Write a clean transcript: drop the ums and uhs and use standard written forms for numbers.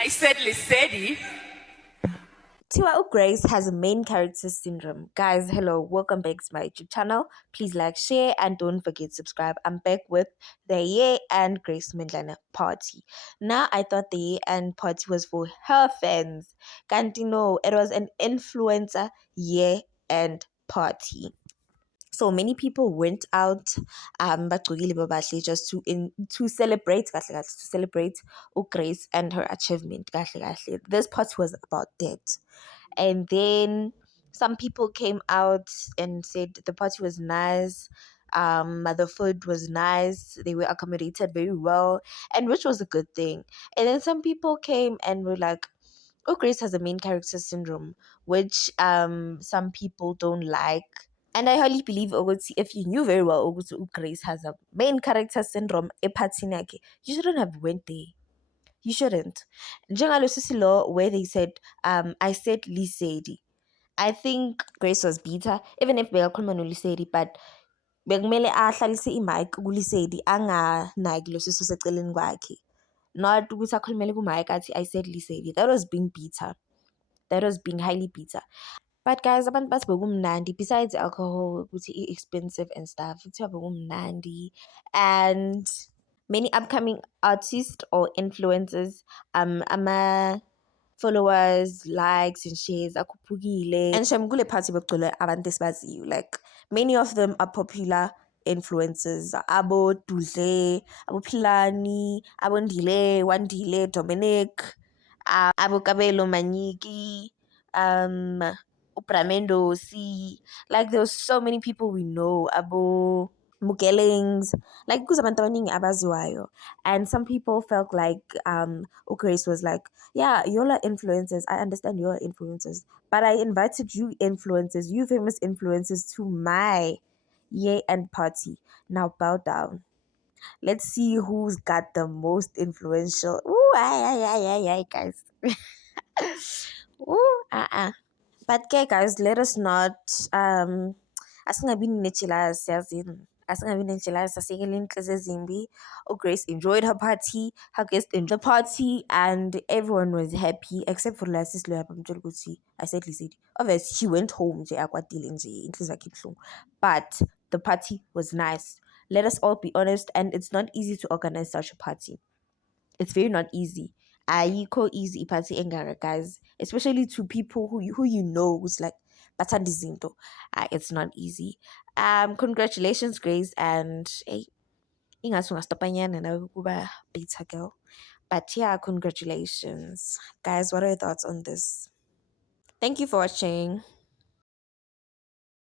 I said Lisedi. Tiwa Grace has a main character syndrome. Guys, hello, welcome back to my YouTube channel. Please like, share, and don't forget to subscribe. I'm back with the Ye and Grace Mendlana party. Now, I thought the Ye and party was for her fans. Can't you know, it was an influencer Ye and party. So many people went out bagcokile babahle just to celebrate to celebrate Grace and her achievement. This party was about that. And then some people came out and said the party was nice, the food was nice, they were accommodated very well, and which was a good thing. And then some people came and were like, oh, Grace has a main character syndrome, which some people don't like. And I highly believe ukuthi if you knew very well ukuthi Grace has a main character syndrome ephathini yakhe, you shouldn't have went there. You shouldn't. Njengalosisi law where they said, I said Lisedi. I think Grace was bitter, even if bekakhuluma noLisedi, but bekumele ahlalise imic kuLisedi anganaki lo siso seceleni kwakhe. Not ukuthi akhulumele kumic athi I said Lisedi. That was being bitter. That was being highly bitter. But guys, abantu bathi bekumnandi, besides alcohol ukuthi expensive and stuff, kuthiwa bekumnandi. And many upcoming artists or influencers, ama followers, likes and shares akhuphukile. And shem kule party bekugcwele abantu esibaziyo. Like many of them are popular influencers. Abo Dudle, Abo Philani, Abo Ndile, Wandile, Dominic, Abo Kabelo Manyiki, Upramendo, see, like there was so many people we know. Abo Mugelings, like kuzabantu abaningi abaziwayo. And some people felt like Grace was like, yeah, you're influencers, I understand you're influencers, but I invited you influencers, you famous influencers, to my Ye and party. Now bow down. Let's see who's got the most influential. Ooh, ay, guys. Ooh, But okay, guys, let us not asingabi nechilazi siyazini. Asingabi nechilazi sasikele inhliziyo ezimbi. Grace enjoyed her party, her guest enjoyed the party, and everyone was happy except for la sis loya bamtshela ukuthi I said Lisedi. Obviously, she went home nje akwatile nje inhliziyo yakhe ibuhlungu. But the party was nice. Let us all be honest, and it's not easy to organize such a party. It's very not easy. Ayikho easy party engara, guys, especially to people who you know who's like bathanda izinto. It's not easy. Congratulations, Grace, and hey, ingasi ungastopanyana nawe kuba beta girl. But yeah, congratulations. Guys, what are your thoughts on this? Thank you for watching.